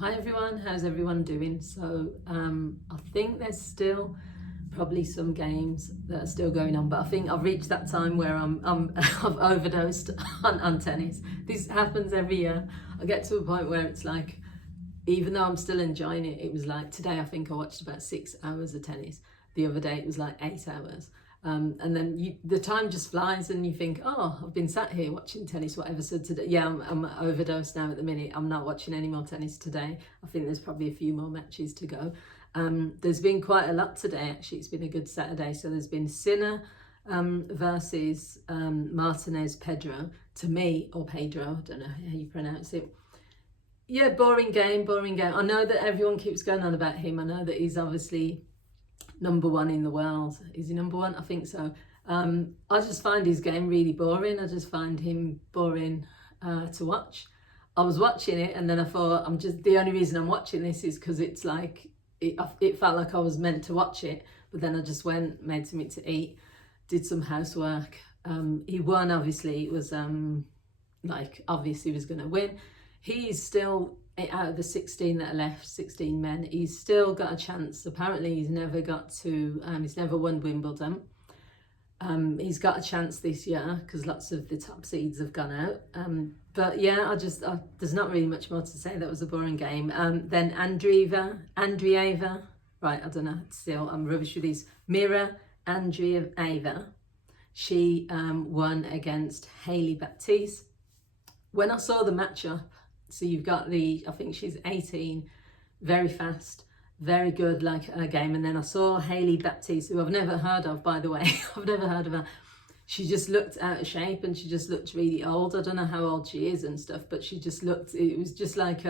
Hi everyone, how's everyone doing? So I think there's still probably some games that are still going on, but I think I've reached that time where I've overdosed on tennis. This happens every year. I get to a point where it's like, even though I'm still enjoying it, it was like today I think I watched about 6 hours of tennis. The other day it was like 8 hours. And then the time just flies and you think, oh, I've been sat here watching tennis, whatever. So today, yeah, I'm overdosed now at the minute. I'm not watching any more tennis today. I think there's probably a few more matches to go. There's been quite a lot today, actually. It's been a good Saturday. So there's been Sinner versus Martinez Pedro, to me, or Pedro, I don't know how you pronounce it. Yeah, boring game. I know that everyone keeps going on about him. I know that he's obviously #1 in the world. Is he #1? I think so. I just find his game really boring. I just find him boring to watch. I was watching it and then I thought, the only reason I'm watching this is because it's like, it felt like I was meant to watch it. But then I just went, made something to eat, did some housework. He won, obviously. It was obviously he was going to win. He's still, out of the 16 that are left, 16 men, he's still got a chance. Apparently he's never won Wimbledon. He's got a chance this year because lots of the top seeds have gone out. But yeah, there's not really much more to say. That was a boring game. Then Andreeva, right, I don't know, still I'm rubbish with these. Mira Andreeva, she won against Hailey Baptiste. When I saw the matchup, so you've got I think she's 18, very fast, very good, like her game. And then I saw Hailey Baptiste, who I've never heard of, by the way. I've never heard of her. She just looked out of shape and she just looked really old. I don't know how old she is and stuff, but she just looked, it was just like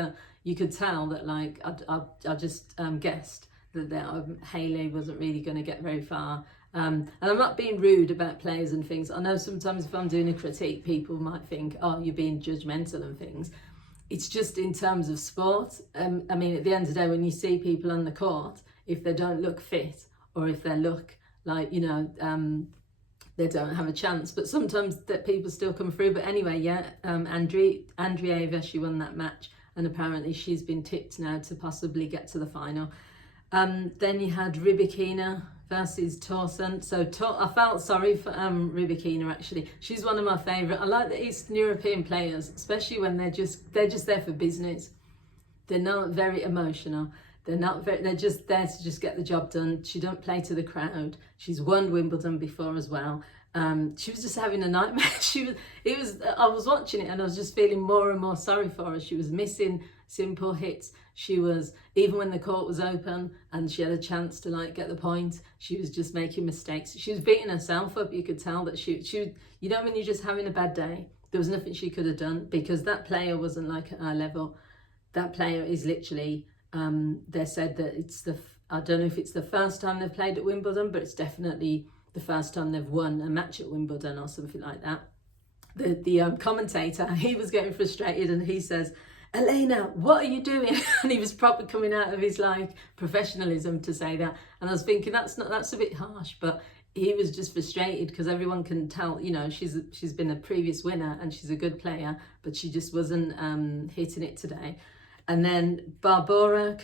you could tell that, like, I just guessed that Hailey wasn't really going to get very far. And I'm not being rude about players and things. I know sometimes if I'm doing a critique, people might think, oh, you're being judgmental and things. It's just in terms of sport. I mean, at the end of the day, when you see people on the court, if they don't look fit or if they look like, they don't have a chance. But sometimes that people still come through. But anyway, yeah, Andreeva, she won that match. And apparently she's been tipped now to possibly get to the final. Then you had Rybakina versus Torsen. So I felt sorry for Rybakina, actually. She's one of my favourite. I like the Eastern European players, especially when they're just there for business. They're not very emotional. They're just there to just get the job done. She don't play to the crowd. She's won Wimbledon before as well. She was just having a nightmare. I was watching it and I was just feeling more and more sorry for her. She was missing simple hits. She was, even when the court was open and she had a chance to like get the point, she was just making mistakes. She was beating herself up. You could tell that she when you're just having a bad day, there was nothing she could have done because that player wasn't like at her level. That player is literally, they said that I don't know if it's the first time they've played at Wimbledon, but it's definitely the first time they've won a match at Wimbledon or something like that. The commentator, he was getting frustrated and he says, Elena, what are you doing? And he was probably coming out of his like professionalism to say that. And I was thinking that's a bit harsh, but he was just frustrated because everyone can tell, she's been a previous winner and she's a good player, but she just wasn't hitting it today. And then Barbora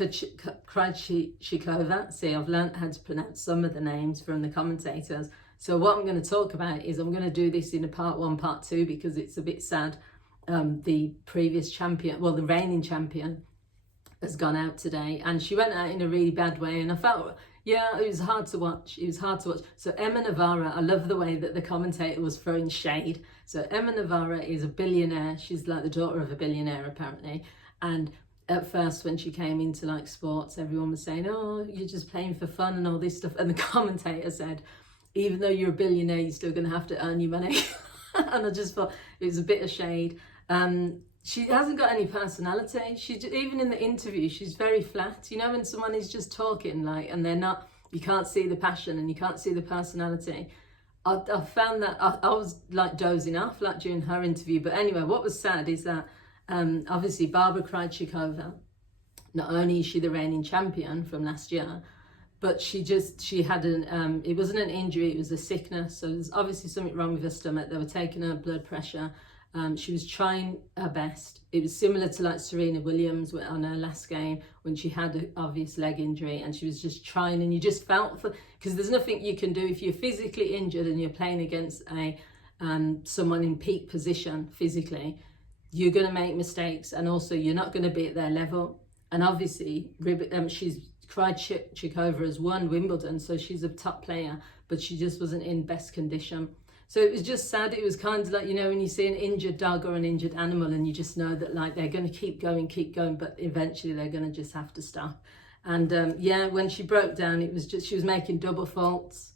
Krejcikova. See, I've learned how to pronounce some of the names from the commentators. So what I'm going to talk about is I'm going to do this in a part 1, part 2, because it's a bit sad. The previous champion, the reigning champion, has gone out today. And she went out in a really bad way. And I felt, yeah, it was hard to watch. So Emma Navarra, I love the way that the commentator was throwing shade. So Emma Navarra is a billionaire. She's like the daughter of a billionaire, apparently. And at first, when she came into like sports, everyone was saying, oh, you're just playing for fun and all this stuff. And the commentator said, even though you're a billionaire, you're still going to have to earn your money. And I just thought it was a bit of shade. She hasn't got any personality. Even in the interview, she's very flat. When someone is just talking and they're not, you can't see the passion and you can't see the personality. I found that I was like dozing off like during her interview. But anyway, what was sad is that obviously Barbora Krejcikova, not only is she the reigning champion from last year, but she had it wasn't an injury, it was a sickness. So there's obviously something wrong with her stomach. They were taking her blood pressure. She was trying her best. It was similar to like Serena Williams on her last game when she had an obvious leg injury, and she was just trying, and you just felt for, because there's nothing you can do if you're physically injured and you're playing against someone in peak position physically. You're going to make mistakes, and also you're not going to be at their level. And obviously, Krejcikova has won Wimbledon, so she's a top player, but she just wasn't in best condition. So it was just sad. It was kind of like, you know, when you see an injured dog or an injured animal, and you just know that like they're going to keep going, but eventually they're going to just have to stop. And yeah, when she broke down, it was just, she was making double faults.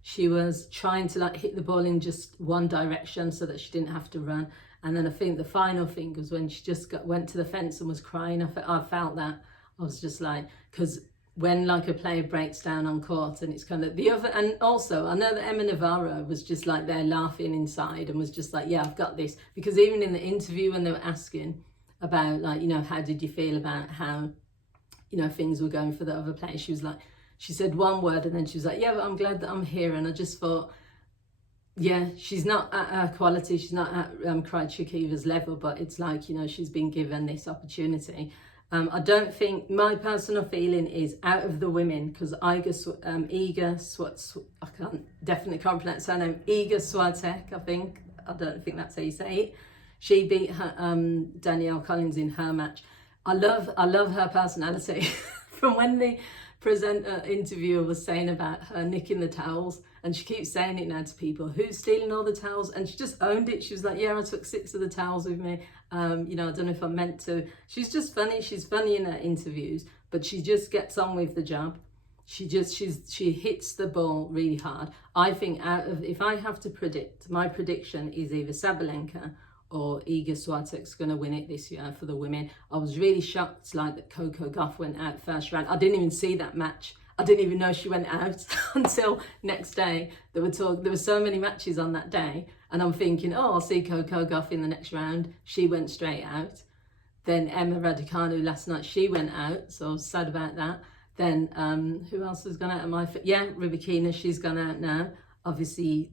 She was trying to like hit the ball in just one direction so that she didn't have to run. And then I think the final thing was when she just went to the fence and was crying. I felt that. I was just like, because when like a player breaks down on court, and it's kind of the other, and also I know that Emma Navarro was just like there laughing inside and was just like, yeah, I've got this. Because even in the interview when they were asking about like, you know, how did you feel about how, you know, things were going for the other players, she was like, she said one word and then she was like, yeah, but I'm glad that I'm here. And I just thought, yeah, she's not at her quality, she's not at Krejcikova's level, but it's like, you know, she's been given this opportunity. I don't think, my personal feeling is out of the women, because definitely can't pronounce her name, Iga Swiatek, I don't think that's how you say it. She beat her, Danielle Collins in her match. I love her personality. From when the interviewer was saying about her nicking the towels, and she keeps saying it now to people, who's stealing all the towels? And she just owned it. She was like, yeah, I took 6 of the towels with me. You know, I don't know if I meant to. She's just funny. She's funny in her interviews, but she just gets on with the job. She hits the ball really hard. I think if I have to predict, my prediction is either Sabalenka or Iga Swiatek's going to win it this year for the women. I was really shocked like that Coco Gauff went out first round. I didn't even see that match. I didn't even know she went out until next day. There were so many matches on that day, and I'm thinking, oh, I'll see Coco Gauff in the next round. She went straight out. Then Emma Raducanu last night, she went out, so I was sad about that. Then who else has gone out of my... Yeah, Rybakina, she's gone out now. Obviously,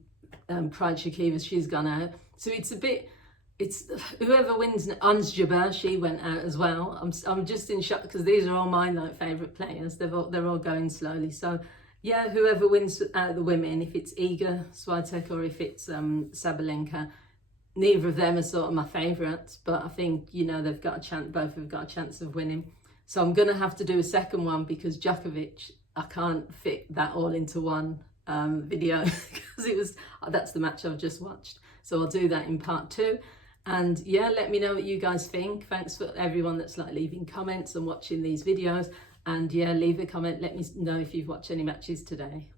Krejcikova, she's gone out. So it's a bit... It's whoever wins. Ons Jabeur, she went out as well. I'm just in shock because these are all my like favourite players. They're all going slowly. So yeah, whoever wins out of the women, if it's Iga Swiatek or if it's Sabalenka, neither of them are sort of my favourites. But I think, you know, they've got a chance. Both have got a chance of winning. So I'm gonna have to do a second one because Djokovic, I can't fit that all into one video because that's the match I've just watched. So I'll do that in part 2. And yeah, let me know what you guys think. Thanks for everyone that's like leaving comments and watching these videos. And yeah, leave a comment. Let me know if you've watched any matches today.